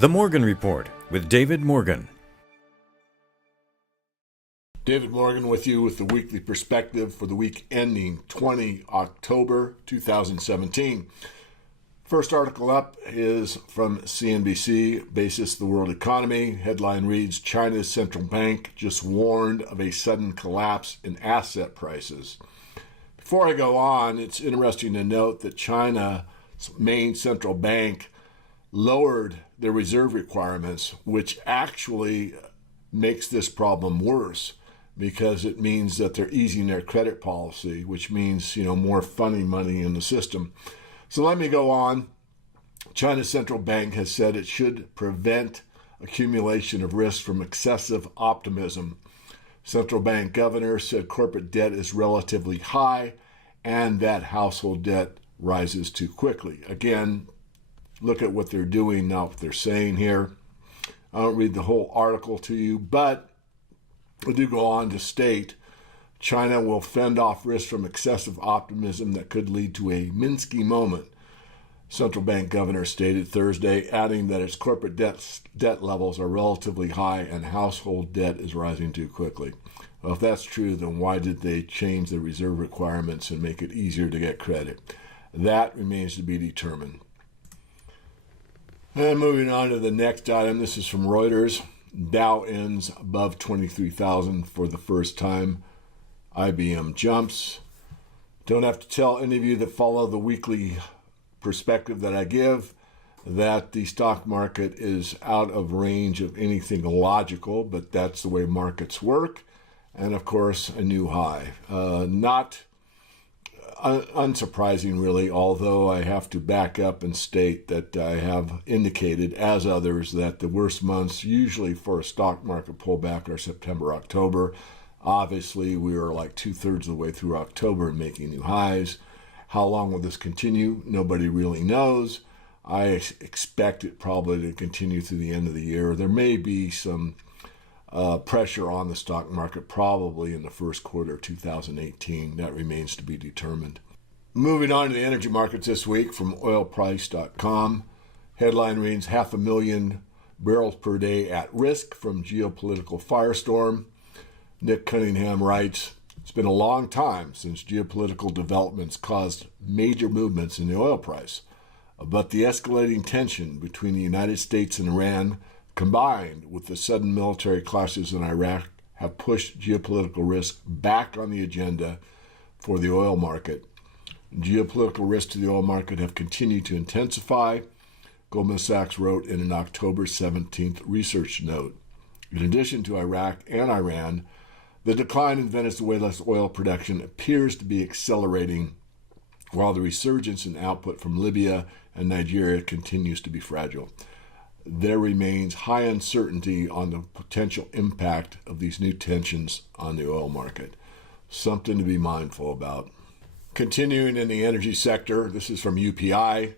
The Morgan Report with David Morgan. David Morgan with you with the weekly perspective for the week ending 20 October 2017. First article up is from CNBC, Basis the World Economy. Headline reads, China's central bank just warned of a sudden collapse in asset prices. Before I go on, it's interesting to note that China's main central bank lowered their reserve requirements, which actually makes this problem worse because it means that they're easing their credit policy, which means, more funny money in the system. So let me go on. China's central bank has said it should prevent accumulation of risk from excessive optimism. Central bank governor said corporate debt is relatively high and that household debt rises too quickly. Again, look at what they're doing, not what they're saying here. I won't read the whole article to you, but I do go on to state China will fend off risk from excessive optimism that could lead to a Minsky moment, central bank governor stated Thursday, adding that its corporate debt levels are relatively high and household debt is rising too quickly. Well, if that's true, then why did they change the reserve requirements and make it easier to get credit? That remains to be determined. And moving on to the next item, this is from Reuters. Dow ends above 23,000 for the first time. IBM jumps. Don't have to tell any of you that follow the weekly perspective that I give that the stock market is out of range of anything logical, but that's the way markets work. And of course, a new high. Not unsurprising, really, although I have to back up and state that I have indicated, as others, that the worst months usually for a stock market pullback are September, October. Obviously, we are like 2/3 of the way through October and making new highs. How long will this continue? Nobody really knows. I expect it probably to continue through the end of the year. There may be some pressure on the stock market probably in the first quarter of 2018. That remains to be determined. Moving on to the energy markets this week from oilprice.com. Headline reads, 500,000 barrels per day at risk from geopolitical firestorm. Nick Cunningham writes, it's been a long time since geopolitical developments caused major movements in the oil price. But the escalating tension between the United States and Iran, combined with the sudden military clashes in Iraq, have pushed geopolitical risk back on the agenda for the oil market. Geopolitical risks to the oil market have continued to intensify, Goldman Sachs wrote in an October 17th research note. In addition to Iraq and Iran, the decline in Venezuela's oil production appears to be accelerating, while the resurgence in output from Libya and Nigeria continues to be fragile. There remains high uncertainty on the potential impact of these new tensions on the oil market. Something to be mindful about. Continuing in the energy sector, this is from UPI,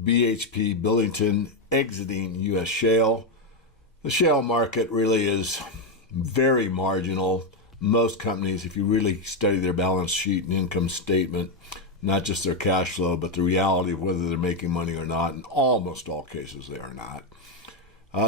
BHP Billington exiting U.S. shale. The shale market really is very marginal. Most companies, if you really study their balance sheet and income statement, not just their cash flow, but the reality of whether they're making money or not, in almost all cases they are not.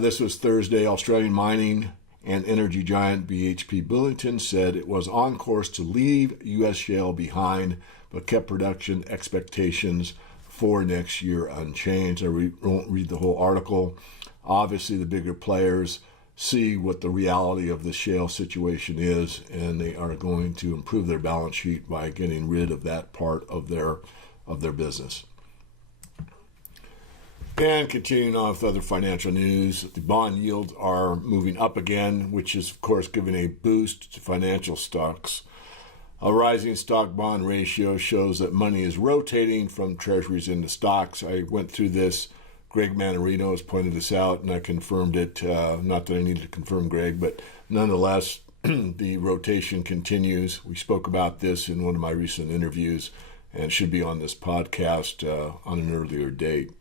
This was Thursday. Australian mining and energy giant BHP Billington said it was on course to leave U.S. shale behind, but kept production expectations for next year unchanged. I won't read the whole article. Obviously, the bigger players see what the reality of the shale situation is, and they are going to improve their balance sheet by getting rid of that part of their business. And continuing on with other financial news, the bond yields are moving up again, which is, of course, giving a boost to financial stocks. A rising stock-bond ratio shows that money is rotating from treasuries into stocks. I went through this. Greg Manarino has pointed this out, and I confirmed it. Not that I needed to confirm Greg, but nonetheless, the rotation continues. We spoke about this in one of my recent interviews, and should be on this podcast on an earlier date.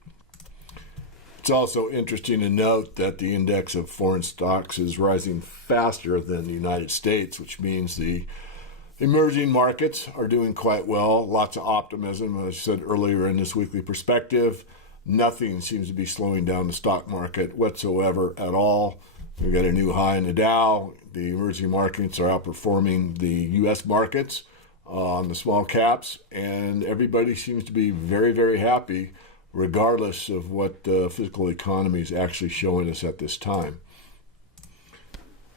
It's also interesting to note that the index of foreign stocks is rising faster than the United States, which means the emerging markets are doing quite well. Lots of optimism, as I said earlier in this weekly perspective. Nothing seems to be slowing down the stock market whatsoever at all. We got a new high in the Dow. The emerging markets are outperforming the U.S. markets on the small caps, and everybody seems to be very, very happy, regardless of what the physical economy is actually showing us at this time.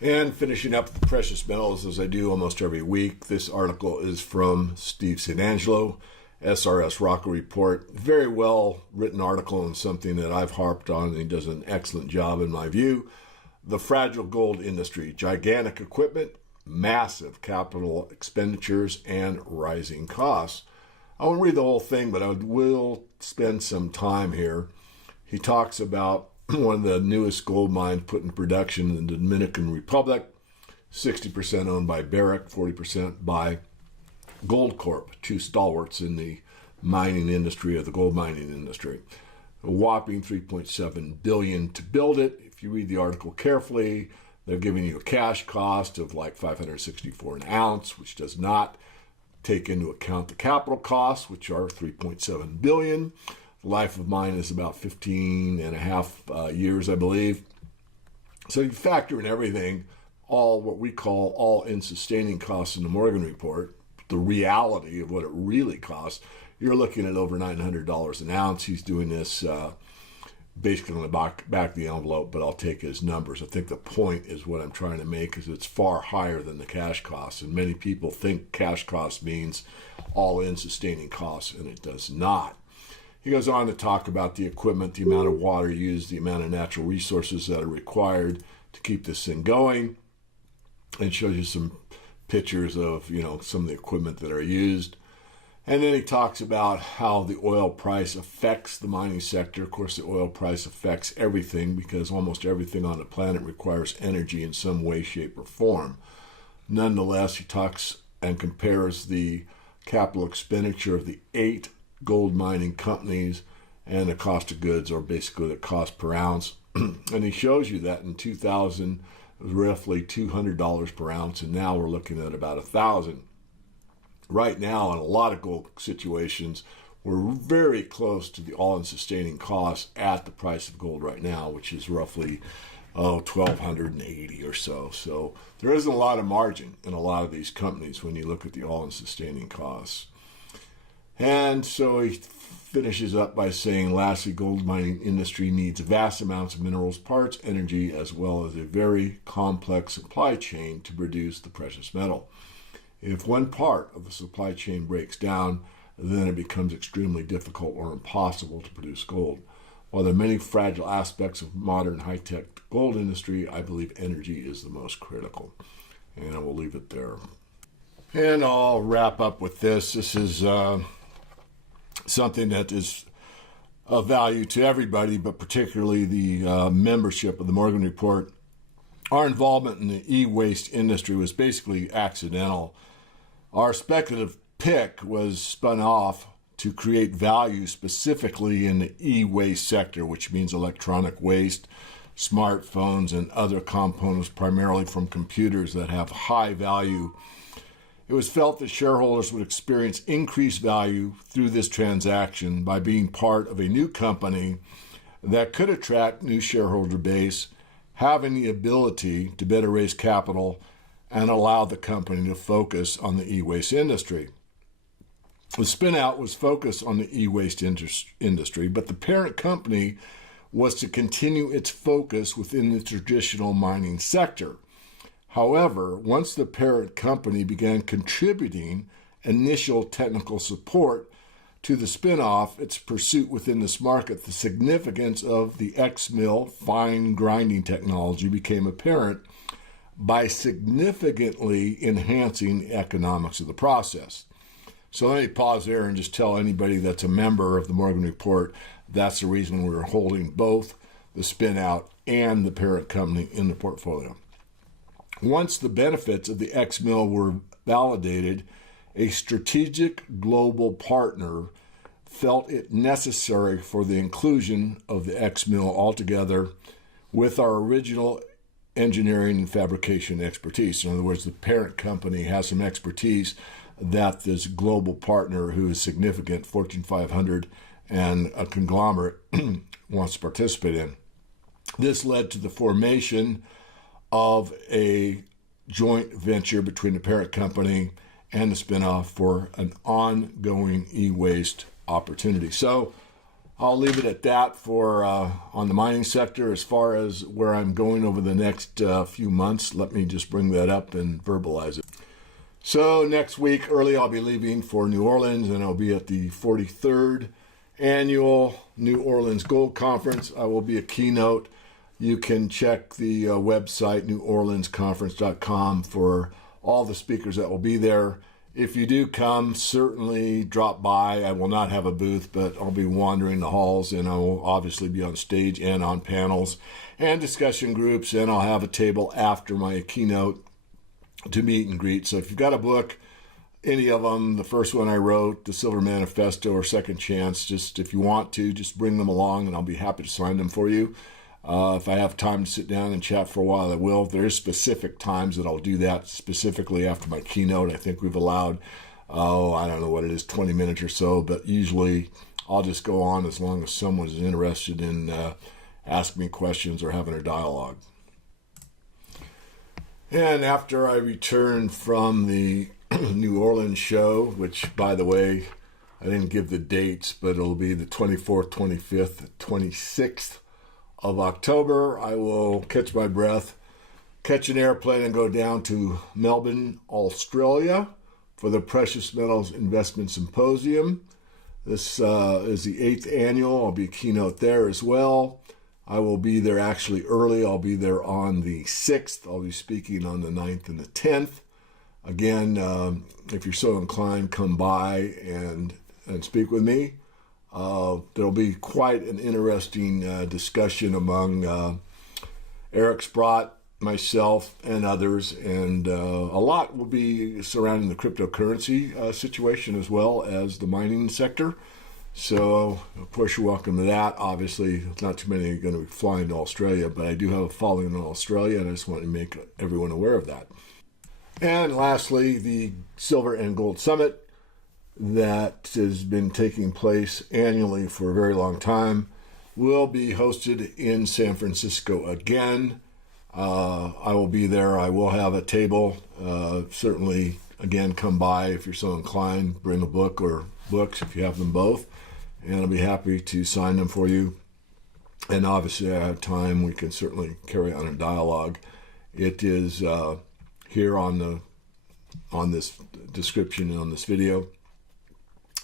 And finishing up the precious metals, as I do almost every week, this article is from Steve St. Angelo, SRS Rocket Report. Very well written article and something that I've harped on, and he does an excellent job in my view. The fragile gold industry, gigantic equipment, massive capital expenditures, and rising costs. I won't read the whole thing, but I will spend some time here. He talks about one of the newest gold mines put in production in the Dominican Republic, 60% owned by Barrick, 40% by Goldcorp, two stalwarts in the mining industry, or the gold mining industry. A whopping $3.7 billion to build it. If you read the article carefully, they're giving you a cash cost of like $564 an ounce, which does not take into account the capital costs, which are $3.7 billion. The life of mine is about 15 and a half years, I believe. So you factor in everything, all what we call all-in sustaining costs in the Morgan report, the reality of what it really costs, you're looking at over $900 an ounce. He's doing this basically on the back of the envelope, but I'll take his numbers. I think the point is what I'm trying to make is it's far higher than the cash costs, and many people think cash cost means all-in sustaining costs, and it does not. He goes on to talk about the equipment, the amount of water used, the amount of natural resources that are required to keep this thing going, and shows you some pictures of, some of the equipment that are used. And then he talks about how the oil price affects the mining sector. Of course, the oil price affects everything because almost everything on the planet requires energy in some way, shape, or form. Nonetheless, he talks and compares the capital expenditure of the 8 gold mining companies and the cost of goods, or basically the cost per ounce. And he shows you that in 2000, it was roughly $200 per ounce, and now we're looking at about $1,000. Right now, in a lot of gold situations, we're very close to the all-in sustaining costs at the price of gold right now, which is roughly $1,280 or so. So there isn't a lot of margin in a lot of these companies when you look at the all-in sustaining costs. And so he finishes up by saying, lastly, gold mining industry needs vast amounts of minerals, parts, energy, as well as a very complex supply chain to produce the precious metal. If one part of the supply chain breaks down, then it becomes extremely difficult or impossible to produce gold. While there are many fragile aspects of modern high-tech gold industry, I believe energy is the most critical. And I will leave it there. And I'll wrap up with this. This is something that is of value to everybody, but particularly the membership of the Morgan Report. Our involvement in the e-waste industry was basically accidental. Our speculative pick was spun off to create value specifically in the e-waste sector, which means electronic waste, smartphones, and other components primarily from computers that have high value. It was felt that shareholders would experience increased value through this transaction by being part of a new company that could attract new shareholder base, having the ability to better raise capital and allow the company to focus on the e-waste industry. The spin-out was focused on the e-waste industry, but the parent company was to continue its focus within the traditional mining sector. However, once the parent company began contributing initial technical support to the spin-off, its pursuit within this market, the significance of the X-Mill fine grinding technology became apparent by significantly enhancing the economics of the process. So let me pause there and just tell anybody that's a member of the Morgan Report, that's the reason we're holding both the spin-out and the parent company in the portfolio. Once the benefits of the X-Mill were validated, a strategic global partner felt it necessary for the inclusion of the X-Mill altogether with our original engineering and fabrication expertise. In other words, the parent company has some expertise that this global partner, who is significant, Fortune 500 and a conglomerate wants to participate in. This led to the formation of a joint venture between the parent company and the spinoff for an ongoing e-waste opportunity. So I'll leave it at that for on the mining sector. As far as where I'm going over the next few months, let me just bring that up and verbalize it. So next week, early, I'll be leaving for New Orleans, and I'll be at the 43rd Annual New Orleans Gold Conference. I will be a keynote. You can check the website, neworleansconference.com, for all the speakers that will be there. If you do come, certainly drop by. I will not have a booth, but I'll be wandering the halls, and I will obviously be on stage and on panels and discussion groups, and I'll have a table after my keynote to meet and greet. So if you've got a book, any of them, the first one I wrote, The Silver Manifesto or Second Chance, just if you want to, just bring them along, and I'll be happy to sign them for you. If I have time to sit down and chat for a while, I will. There is specific times that I'll do that, specifically after my keynote. I think we've allowed, I don't know what it is, 20 minutes or so, but usually I'll just go on as long as someone is interested in asking me questions or having a dialogue. And after I return from the New Orleans show, which, by the way, I didn't give the dates, but it'll be the 24th, 25th, 26th of October, I will catch my breath, catch an airplane, and go down to Melbourne, Australia for the Precious Metals Investment Symposium. This is the 8th annual. I'll be a keynote there as well. I will be there actually early. I'll be there on the 6th. I'll be speaking on the 9th and the 10th. Again, if you're so inclined, come by and speak with me. There'll be quite an interesting discussion among Eric Sprott, myself, and others, and a lot will be surrounding the cryptocurrency situation as well as the mining sector. So, of course, you're welcome to that. Obviously, not too many are going to be flying to Australia, but I do have a following in Australia, and I just want to make everyone aware of that. And lastly, the Silver and Gold Summit that has been taking place annually for a very long time will be hosted in San Francisco again. I will be there. I will have a table. Certainly, again, come by if you're so inclined. Bring a book or books if you have them both, and I'll be happy to sign them for you. And obviously, I have time. We can certainly carry on a dialogue. It is here on this description and on this video.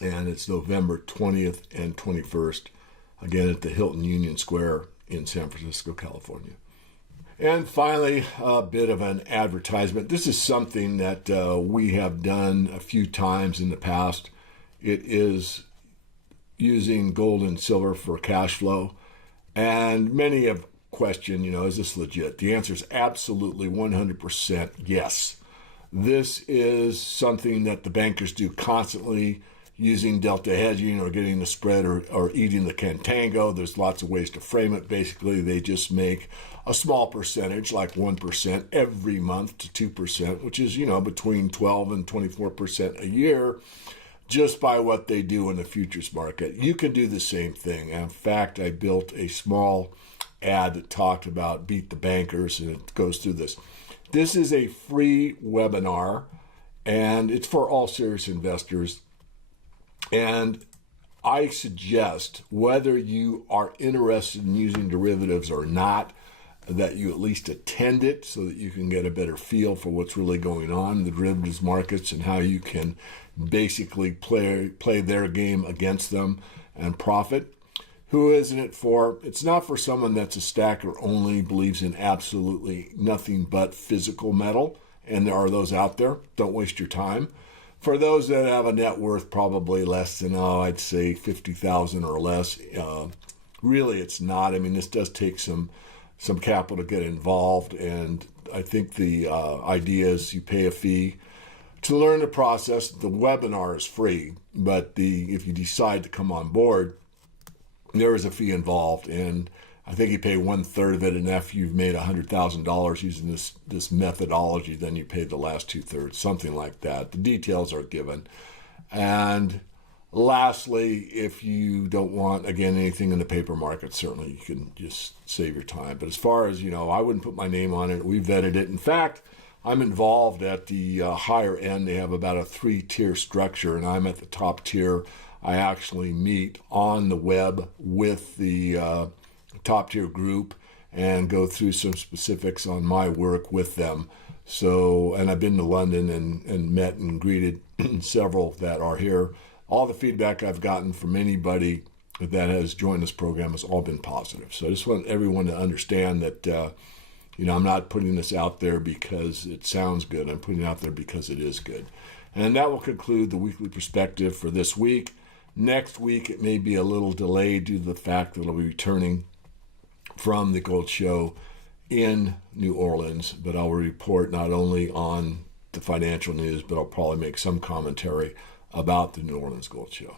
And it's November 20th and 21st, again at the Hilton Union Square in San Francisco, California. And finally, a bit of an advertisement. This is something that we have done a few times in the past. It is using gold and silver for cash flow. And many have questioned, is this legit? The answer is absolutely 100% yes. This is something that the bankers do constantly, using delta hedging or getting the spread or eating the contango. There's lots of ways to frame it. Basically, they just make a small percentage, like 1% every month to 2%, which is, between 12 and 24% a year, just by what they do in the futures market. You can do the same thing. In fact, I built a small ad that talked about Beat the Bankers, and it goes through this. This is a free webinar, and it's for all serious investors. And I suggest, whether you are interested in using derivatives or not, that you at least attend it so that you can get a better feel for what's really going on in the derivatives markets and how you can basically play their game against them and profit. Who isn't it for? It's not for someone that's a stacker only, believes in absolutely nothing but physical metal, and there are those out there. Don't waste your time. For those that have a net worth probably less than, I'd say $50,000 or less, really it's not. I mean, this does take some capital to get involved, and I think the idea is you pay a fee to learn the process. The webinar is free, but if you decide to come on board, there is a fee involved, and I think you pay 1/3 of it, and after you've made $100,000 using this methodology, then you pay the last 2/3, something like that. The details are given, and Lastly, if you don't want, again, anything in the paper market, certainly you can just save your time. But as far as, I wouldn't put my name on it. We vetted it. In fact, I'm involved at the higher end. They have about a 3-tier structure, and I'm at the top tier. I actually meet on the web with the top tier group and go through some specifics on my work with them. So, and I've been to London and met and greeted several that are here. All the feedback I've gotten from anybody that has joined this program has all been positive. So I just want everyone to understand that, I'm not putting this out there because it sounds good. I'm putting it out there because it is good. And that will conclude the weekly perspective for this week. Next week, it may be a little delayed due to the fact that I'll be returning from the Gold Show in New Orleans, but I'll report not only on the financial news, but I'll probably make some commentary about the New Orleans Gold Show.